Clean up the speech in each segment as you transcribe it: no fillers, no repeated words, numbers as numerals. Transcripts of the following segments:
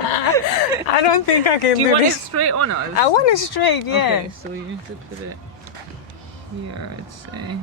I don't think I can do you want this. it straight on us? I want it straight, yeah. Okay, so you need to put it here, I'd say.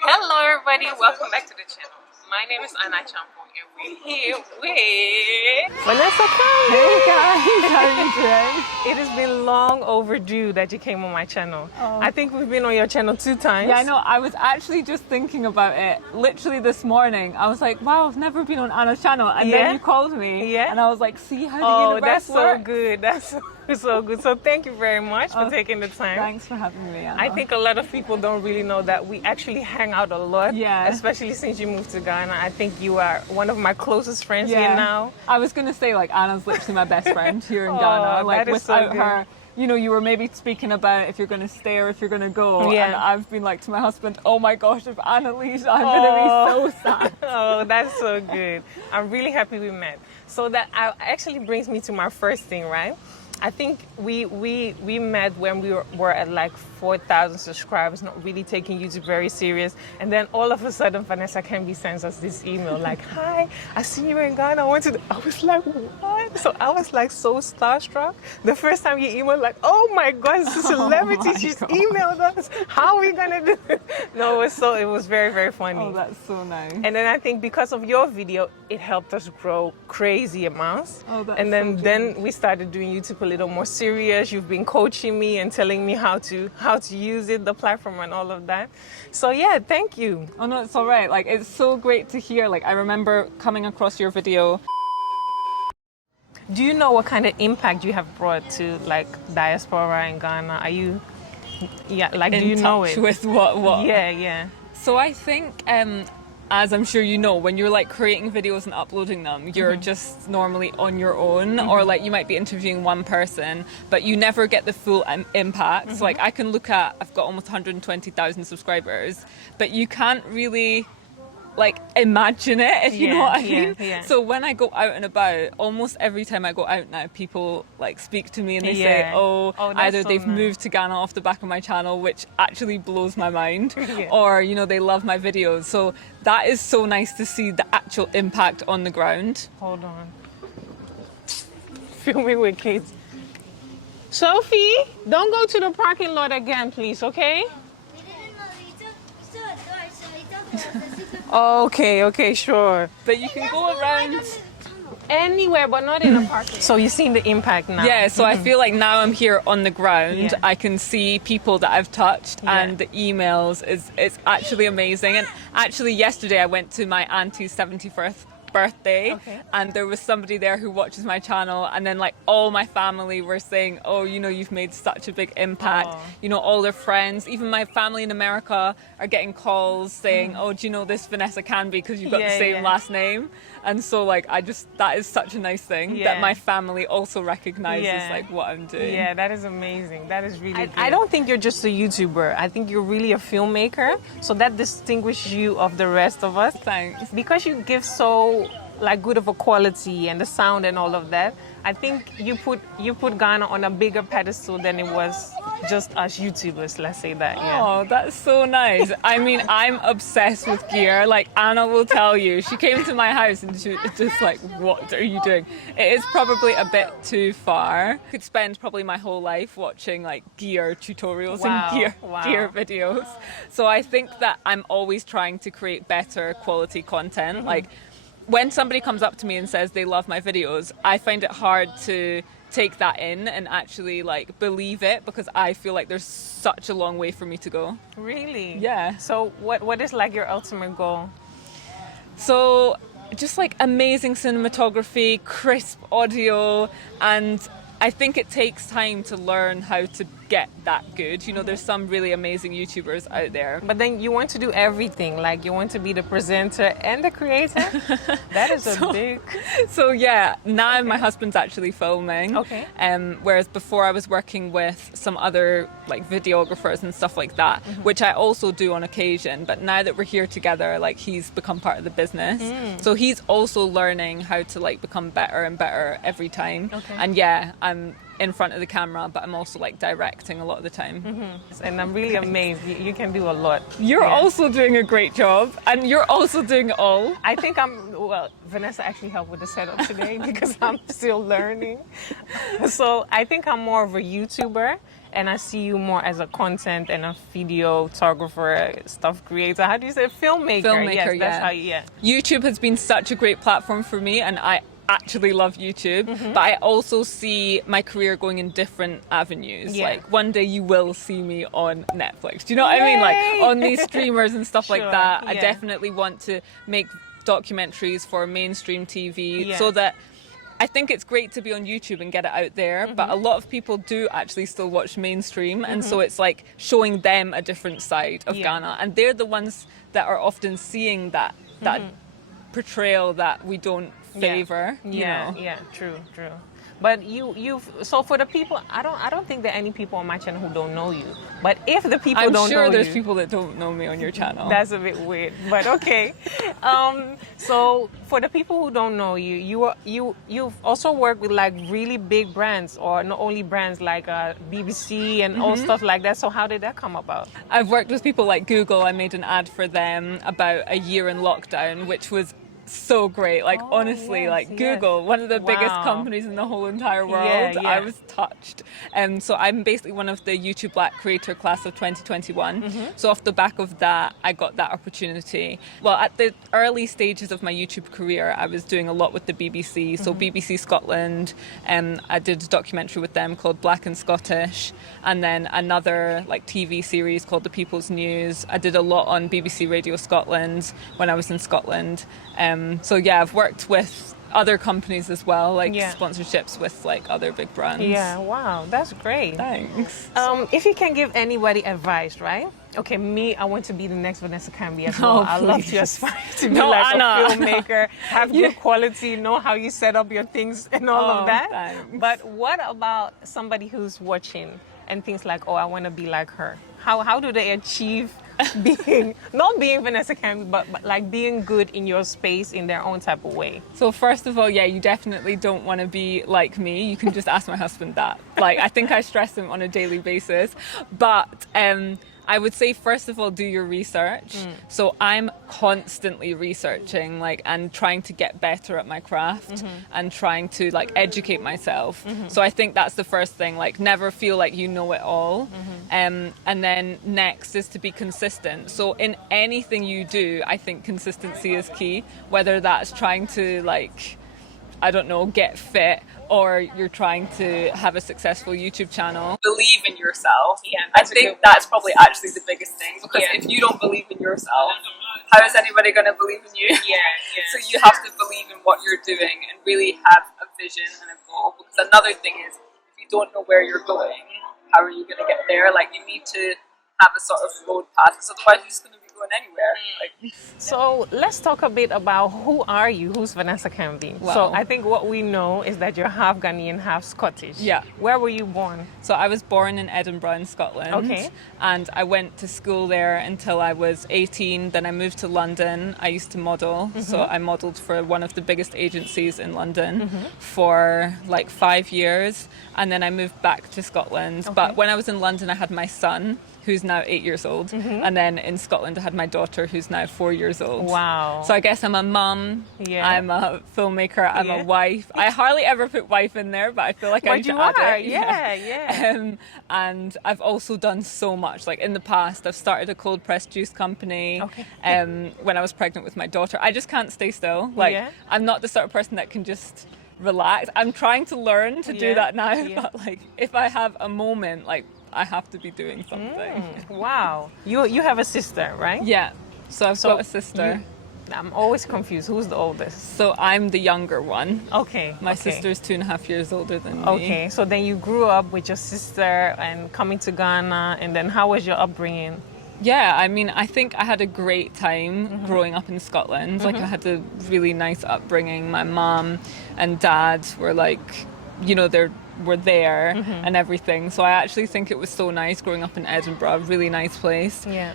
Hello everybody, welcome back to the channel. My name is Acheampong and we're here with Vanessa Kanbi. Hey guys, how are you doing? It has been long overdue that you came on my channel. Oh. I think we've been on your channel 2 times. Yeah, I know. I was actually just thinking about it literally this morning. I was like, wow, I've never been on Anna's channel. And then you called me. Yeah. And I was like, see how the universe that's works? so good. That's so good. So thank you very much for taking the time. Thanks for having me, Anna. I think a lot of people don't really know that we actually hang out a lot. Yeah. Especially since you moved to Ghana. I think you are one of my closest friends here now. I was going to say, like, Anna's literally my best friend here in Ghana. Like, that is so without good. her, you know, you were maybe speaking about if you're going to stay or if you're going to go. Yeah. And I've been like to my husband, oh my gosh, if Anna leaves, I'm going to be so sad. Oh, that's so good. I'm really happy we met. So that actually brings me to my first thing, right? I think we met when we were at like 4,000 subscribers, not really taking YouTube very serious. And then all of a sudden, Vanessa Kanbi sends us this email like, hi, I see you in Ghana. I was like, what? So I was like so starstruck. The first time you emailed, like, oh my God, it's a celebrity. She's emailed us. How are we going to do it? No, it was very, very funny. Oh, that's so nice. And then I think because of your video, it helped us grow crazy amounts. Oh, that's and then, so then we started doing YouTube a little more serious. You've been coaching me and telling me how to use it, the platform and all of that. So yeah, thank you. Oh no, it's all right. Like, it's so great to hear. Like, I remember coming across your video. Do you know what kind of impact you have brought to like diaspora in Ghana? Are you, yeah, like, do you know it? With what? Yeah. So I think, as I'm sure you know, when you're like creating videos and uploading them, you're just normally on your own, or like you might be interviewing one person, but you never get the full impact. So like I can look at, I've got almost 120,000 subscribers, but you can't really like imagine it, if you know what I mean. Yeah. So when I go out and about, almost every time I go out now, people like speak to me and they say, oh either so they've nice. moved to Ghana off the back of my channel, which actually blows my mind, Yeah. or you know, they love my videos. So that is so nice to see the actual impact on the ground. Hold on. Filming with kids. Sophie, don't go to the parking lot again, please, okay? Okay, sure. But you can go around Anywhere, but not in a parking. So you've seen the impact now. Yeah, so I feel like now I'm here on the ground, Yeah. I can see people that I've touched, Yeah. and the emails it's actually amazing. And actually yesterday I went to my auntie's 71st birthday, Okay. and there was somebody there who watches my channel, and then like all my family were saying, oh, you know, you've made such a big impact. Aw. You know, all their friends, even my family in America are getting calls saying, oh, do you know this Vanessa Kanbi because you've got the same last name. And so like that is such a nice thing that Yeah. my family also recognizes Yeah. like what I'm doing. Yeah, that is amazing. That is really good. I I don't think you're just a YouTuber. I think you're really a filmmaker. So that distinguishes you of the rest of us. Thanks. Because you give so like good of a quality and the sound and all of that. I think you put Ghana on a bigger pedestal than it was just us YouTubers, let's say that. Yeah. Oh, that's so nice. I mean, I'm obsessed with gear. Like Anna will tell you, she came to my house and she was just like, what are you doing? It is probably a bit too far. I could spend probably my whole life watching like gear tutorials Wow, and wow. gear videos. So I think that I'm always trying to create better quality content. Like when somebody comes up to me and says they love my videos, I find it hard to take that in and actually like believe it, because I feel like there's such a long way for me to go. Really? Yeah. So what is like your ultimate goal? So just like amazing cinematography, crisp audio, and I think it takes time to learn how to get that good. You know, there's some really amazing YouTubers out there. But then you want to do everything. Like you want to be the presenter and the creator. That is a big... So yeah, now my husband's actually filming. Okay. Whereas before I was working with some other like videographers and stuff like that, which I also do on occasion. But now that we're here together, like he's become part of the business. So he's also learning how to like become better and better every time. Okay. And yeah, in front of the camera, but I'm also like directing a lot of the time. And I'm really amazed. You can do a lot. You're Yeah. also doing a great job, and you're also doing it all. I think Vanessa actually helped with the setup today because I'm still learning. So I think I'm more of a YouTuber, and I see you more as a content and a videographer, stuff creator. How do you say filmmaker? Filmmaker, yes, yeah. That's how yeah. YouTube has been such a great platform for me, and I actually love YouTube, but I also see my career going in different avenues. Yeah. Like one day you will see me on Netflix. Do you know what I mean? Like Yay! on these streamers and stuff like Sure, that. I yeah. definitely want to make documentaries for mainstream TV Yeah. so that I think it's great to be on YouTube and get it out there, but a lot of people do actually still watch mainstream, and so it's like showing them a different side of Yeah. Ghana, and they're the ones that are often seeing that portrayal that we don't favor. You know? Yeah, true. But so for the people, I don't think there are any people on my channel who don't know you. But if the people I'm don't sure know there's you, people that don't know me on your channel. that's a bit weird. But okay. So for the people who don't know you, you've also worked with like really big brands, or not only brands like BBC and all stuff like that. So how did that come about? I've worked with people like Google. I made an ad for them about a year in lockdown, which was so great. Like honestly, yes, like yes. Google, one of the biggest Wow. companies in the whole entire world. Yeah. I was touched. So I'm basically one of the YouTube Black creator class of 2021. So off the back of that, I got that opportunity. Well, at the early stages of my YouTube career, I was doing a lot with the BBC. So BBC Scotland, I did a documentary with them called Black and Scottish, and then another like TV series called The People's News. I did a lot on BBC Radio Scotland when I was in Scotland. So yeah, I've worked with other companies as well, like Yeah. sponsorships with like other big brands. Yeah, wow, that's great. Thanks. If you can give anybody advice, right? Okay, me, I want to be the next Vanessa Kanbi as Oh, well. I love please. to aspire to be No, like Anna. a filmmaker, have good quality, know how you set up your things and all Oh, of that. thanks. But what about somebody who's watching and thinks like, oh, I want to be like her? How do they achieve not being Vanessa Kanbi, but like being good in your space in their own type of way? So first of all, yeah, you definitely don't want to be like me. You can just ask my husband that. Like, I think I stress him on a daily basis. But I would say, first of all, do your research. So I'm constantly researching, like, and trying to get better at my craft and trying to like educate myself. So I think that's the first thing, like never feel like you know it all. And then next is to be consistent. So in anything you do, I think consistency is key, whether that's trying to like, I don't know, get fit, or you're trying to have a successful YouTube channel. Believe in yourself. Yeah, I think that's probably actually the biggest thing, because if you don't believe in yourself, how is anybody going to believe in you? So you have to believe in what you're doing and really have a vision and a goal. Because another thing is, if you don't know where you're going, how are you going to get there? Like, you need to have a sort of road path, because otherwise you're just going to be going anywhere. Like, So let's talk a bit about who are you? Who's Vanessa Kanbi? Wow. So I think what we know is that you're half Ghanaian, half Scottish. Yeah. Where were you born? So I was born in Edinburgh in Scotland. Okay. And I went to school there until I was 18. Then I moved to London. I used to model. So I modeled for one of the biggest agencies in London for like 5 years. And then I moved back to Scotland. Okay. But when I was in London, I had my son, who's now 8 years old. And then in Scotland, I had my daughter, who's now 4 years old. Wow. So I guess I'm a mum, Yeah. I'm a filmmaker, I'm Yeah. a wife. I hardly ever put wife in there, but I feel like I But need you to add are, it. yeah. And I've also done so much. Like in the past, I've started a cold pressed juice company. Okay. When I was pregnant with my daughter, I just can't stay still. Like Yeah. I'm not the sort of person that can just relax. I'm trying to learn to do Yeah. that now. Yeah. But like if I have a moment, like I have to be doing something. Wow. You have a sister, right? Yeah. So I've got a sister. I'm always confused. Who's the oldest? So I'm the younger one. Okay. My okay. sister's 2.5 years older than me. Okay. So then you grew up with your sister and coming to Ghana, and then how was your upbringing? Yeah, I mean, I think I had a great time growing up in Scotland. Like, I had a really nice upbringing. My mom and dad were like, you know, were there and everything. So I actually think it was so nice growing up in Edinburgh, a really nice place. Yeah.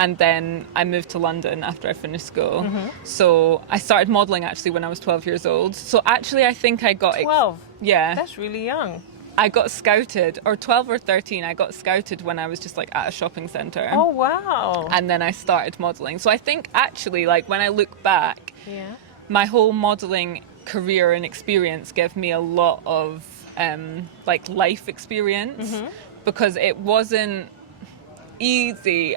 And then I moved to London after I finished school. So I started modelling actually when I was 12 years old. So actually I think I got... 12? Yeah. That's really young. I got scouted, or 12 or 13, I got scouted when I was just like at a shopping centre. Oh, wow. And then I started modelling. So I think actually, like when I look back, Yeah. my whole modelling career and experience gave me a lot of like life experience, because it wasn't easy.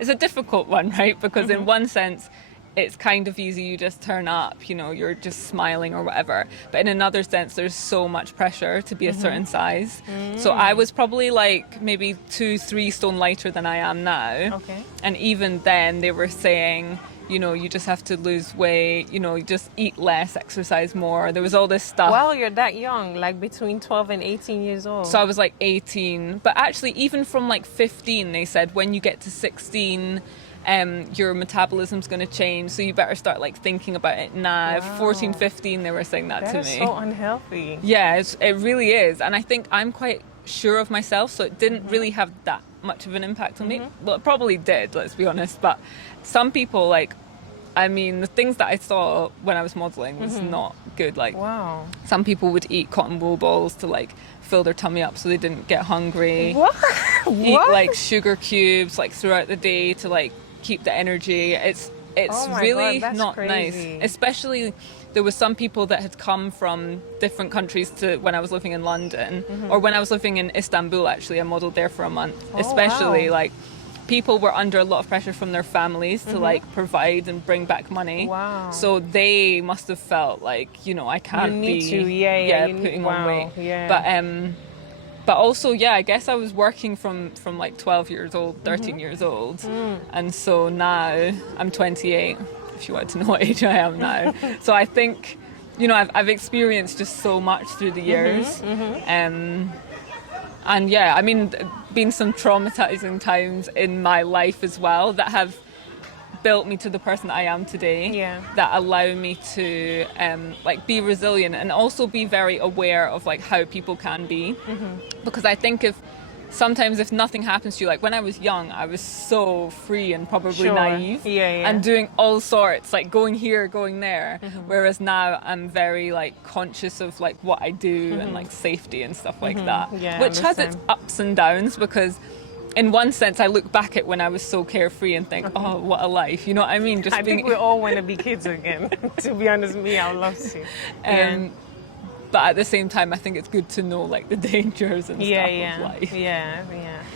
It's a difficult one, right? Because in one sense, it's kind of easy, you just turn up, you know, you're just smiling or whatever. But in another sense, there's so much pressure to be a certain size. So I was probably like maybe 2-3 stone lighter than I am now. Okay. And even then they were saying, you know, you just have to lose weight, you know, you just eat less, exercise more. There was all this stuff. Wow, you're that young, like between 12 and 18 years old. So I was like 18. But actually, even from like 15, they said when you get to 16, your metabolism's going to change, so you better start like thinking about it now. Wow. 14, 15, they were saying that to That me. is so unhealthy. Yeah, it really is. And I think I'm quite sure of myself, so it didn't really have that much of an impact on me. Well, it probably did, let's be honest. But some people, like, I mean, the things that I saw when I was modelling was not good. Like, Wow. some people would eat cotton wool balls to like fill their tummy up so they didn't get hungry. What? Eat What? like sugar cubes like throughout the day to like keep the energy. It's Oh my really God, that's not crazy. nice. Especially there was some people that had come from different countries to when I was living in London, or when I was living in Istanbul. Actually, I modelled there for a month. Oh, Especially wow. like people were under a lot of pressure from their families to like provide and bring back money. Wow. So they must have felt like, you know, I can't You need be to, yeah, you need- putting on wow, weight. yeah. But also, yeah, I guess I was working from like 12 years old, 13 years old. And so now I'm 28, if you want to know what age I am now. So I think, you know, I've experienced just so much through the years. And yeah, I mean, been some traumatizing times in my life as well that have built me to the person that I am today. Yeah. That allow me to like be resilient and also be very aware of like how people can be. Because I think sometimes if nothing happens to you, like when I was young, I was so free and probably Sure. naive, Yeah. and doing all sorts, like going here, going there. Whereas now I'm very like conscious of like what I do and like safety and stuff like that, Yeah, I which has its understand. ups and downs, because in one sense I look back at when I was so carefree and think, oh, what a life, you know what I mean? Just I being think we all want to be kids again. To be honest, me, I would love to. but at the same time I think it's good to know like the dangers and stuff of life. Yeah.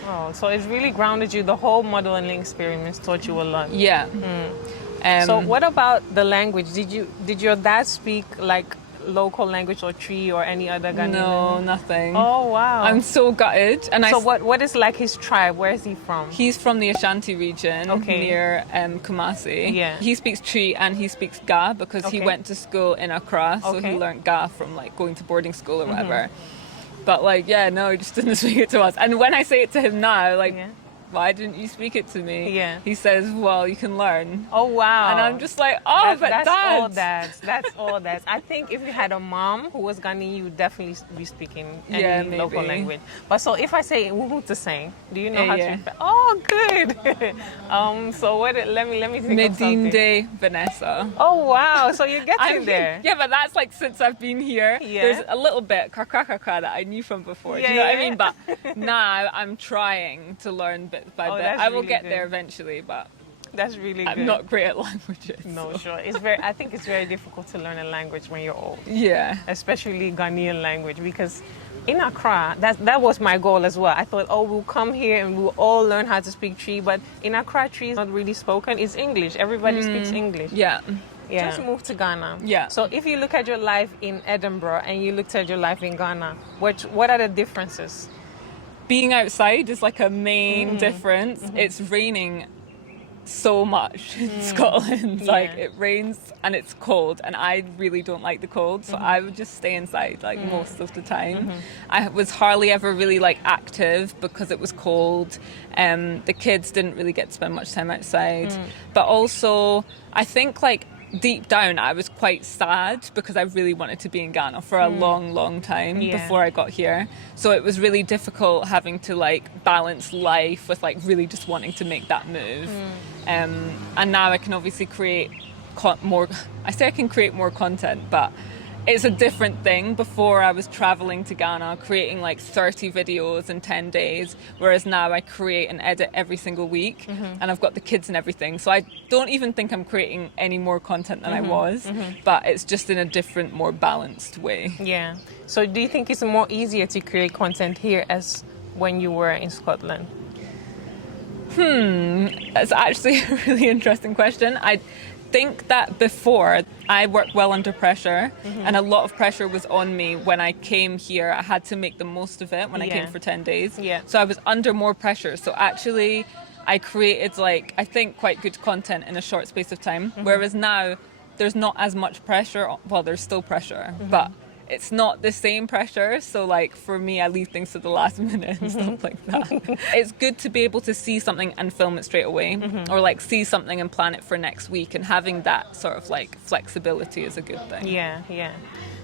Oh, so it's really grounded you. The whole modeling experience taught you a lot. Yeah. So what about the language? Did your dad speak like local language or Tree or any other Ghanaian No, language? nothing. Oh wow. I'm so gutted. And so what is like his tribe? Where is he from? He's from the Ashanti region, Okay. near Kumasi. Yeah. He speaks Tree and he speaks Ga because he Okay. went to school in Accra, so Okay. he learned Ga from like going to boarding school or whatever. But like, yeah, no, he just didn't speak it to us. And when I say it to him now, like, Yeah. why didn't you speak it to me? Yeah. He says, well, you can learn. Oh wow. And I'm just like, oh, but that's Dad. all dads. That's all dads. I think if you had a mom who was Ghanaian, you would definitely be speaking any Yeah, local maybe. language. But so if I say Wuhuta saying, do you know Yeah, how yeah. to? Oh, good. So what? Let me think of something. Medinde Vanessa. Oh wow. So you're getting there. Yeah, but that's like since I've been here. Yeah. There's a little bit kakrakaka that I knew from before. Do you Yeah, know what I yeah. mean? But now I'm trying to learn bit by Oh, bit. that's I will really get good. there eventually, but That's really good. I'm not great at languages. No, so. sure. I think it's very difficult to learn a language when you're old, Yeah. especially Ghanaian language, because in Accra, that was my goal as well. I thought, oh, we'll come here and we'll all learn how to speak Tree, but in Accra, Tree is not really spoken. It's English. Everybody speaks English. Yeah. Yeah. Just move to Ghana. Yeah. So if you look at your life in Edinburgh and you looked at your life in Ghana, what are the differences? Being outside is like a main difference. It's raining so much in Scotland. Like Yeah. it rains and it's cold, and I really don't like the cold, so I would just stay inside like most of the time. I was hardly ever really like active because it was cold. The kids didn't really get to spend much time outside, but also I think like deep down I was quite sad because I really wanted to be in Ghana for a long time Yeah. before I got here. So it was really difficult having to like balance life with like really just wanting to make that move. And now I can obviously create more. I say I can create more content, but it's a different thing. Before I was traveling to Ghana, creating like 30 videos in 10 days, whereas now I create and edit every single week, and I've got the kids and everything. So I don't even think I'm creating any more content than I was, but it's just in a different, more balanced way. Yeah. So do you think it's more easier to create content here as when you were in Scotland? That's actually a really interesting question. I think that before I worked well under pressure, and a lot of pressure was on me when I came here. I had to make the most of it when I came for 10 days. Yeah. So I was under more pressure. So actually I created like, I think, quite good content in a short space of time. Whereas now there's not as much pressure. Well, there's still pressure, but it's not the same pressure. So like for me, I leave things to the last minute and stuff like that. It's good to be able to see something and film it straight away, or like see something and plan it for next week, and having that sort of like flexibility is a good thing. Yeah, yeah.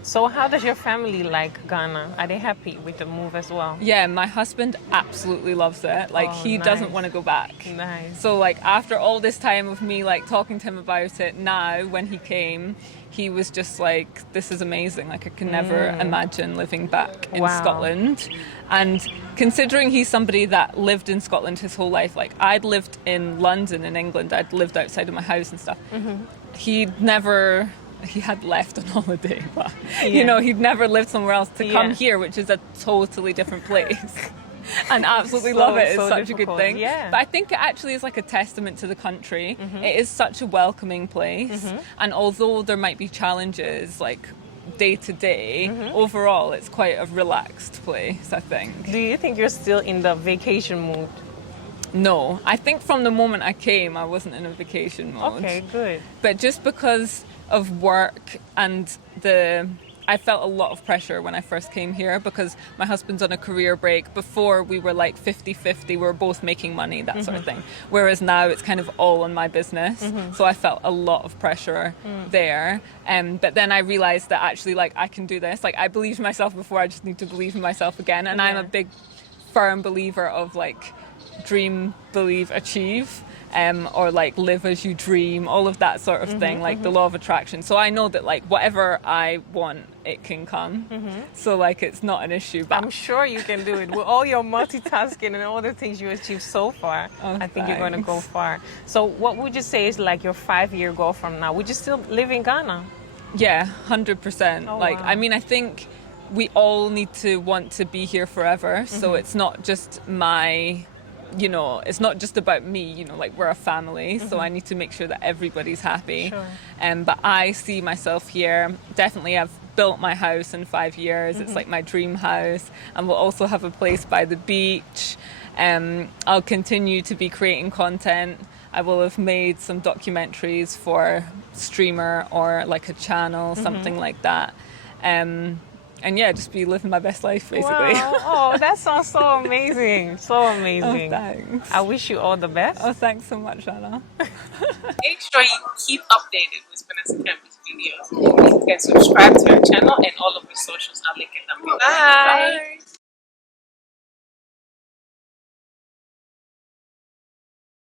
So how does your family like Ghana? Are they happy with the move as well? Yeah, my husband absolutely loves it. Like he doesn't want to go back. Nice. So like after all this time of me like talking to him about it, now when he came, he was just like, this is amazing. Like I can never imagine living back in Scotland. And considering he's somebody that lived in Scotland his whole life, like I'd lived in London in England, I'd lived outside of my house and stuff. He had left on holiday, but you know, he'd never lived somewhere else. To come here, which is a totally different place, and absolutely love it. It's such a good thing. Yeah. But I think it actually is like a testament to the country. It is such a welcoming place, and although there might be challenges like day to day, overall it's quite a relaxed place, I think. Do you think you're still in the vacation mood? No, I think from the moment I came, I wasn't in a vacation mode. Okay, good. But just because of work and I felt a lot of pressure when I first came here, because my husband's on a career break. Before we were like 50-50, we were both making money, that sort of thing. Whereas now it's kind of all on my business. So I felt a lot of pressure there. But then I realized that actually like I can do this. Like I believed in myself before, I just need to believe in myself again. And I'm a big firm believer of like dream, believe, achieve. Or like live as you dream, all of that sort of thing, like the law of attraction. So I know that like whatever I want, it can come. So like it's not an issue. But I'm sure you can do it with all your multitasking and all the things you achieved so far. I think you're going to go far. So what would you say is like your 5-year goal from now? Would you still live in Ghana? Yeah, 100%. Oh, like wow. I mean, I think we all need to want to be here forever. So it's not just it's not just about me, like we're a family, so I need to make sure that everybody's happy. Sure. But I see myself here. Definitely, I've built my house in 5 years. It's like my dream house, and we'll also have a place by the beach. I'll continue to be creating content. I will have made some documentaries for Streamer or like a channel, something like that. And yeah, just be living my best life, basically. Wow. Oh, that sounds so amazing. So amazing. Oh, thanks. I wish you all the best. Oh, thanks so much, Anna. Make sure you keep updated with Vanessa Kanbi's videos. You can subscribe to her channel, and all of her socials are linked in the below. Bye.